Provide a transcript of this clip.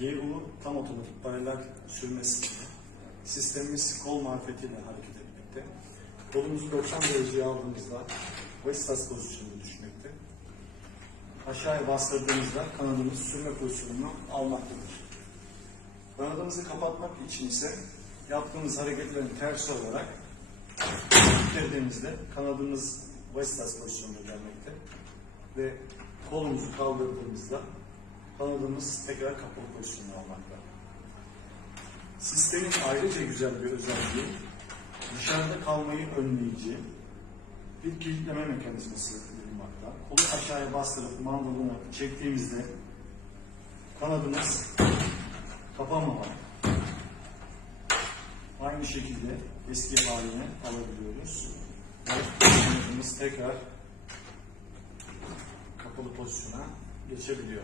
GU tam otomatik paralel sürme sistemi. Sistemimiz kol marifetiyle hareket etmekte. Kolumuzu 90 dereceye aldığımızda Vestas pozisyonunu düşmekte. Aşağıya bastırdığımızda kanadımız sürme pozisyonunu almaktadır. Kanadımızı kapatmak için ise yaptığımız hareketlerin tersi olarak bitirdiğimizde kanadımız Vestas pozisyonuna gelmekte ve kolumuzu kaldırdığımızda kanadımız tekrar kapalı pozisyonuna almakta. Sistemin ayrıca güzel bir özelliği dışarıda kalmayı önleyici bir kilitleme mekanizması bulunmakta. Kolu aşağıya bastırıp mandalını çektiğimizde kanadımız kapamamak. Aynı şekilde eski haline alabiliyoruz. Kanadımız tekrar kapalı pozisyona geçebiliyor.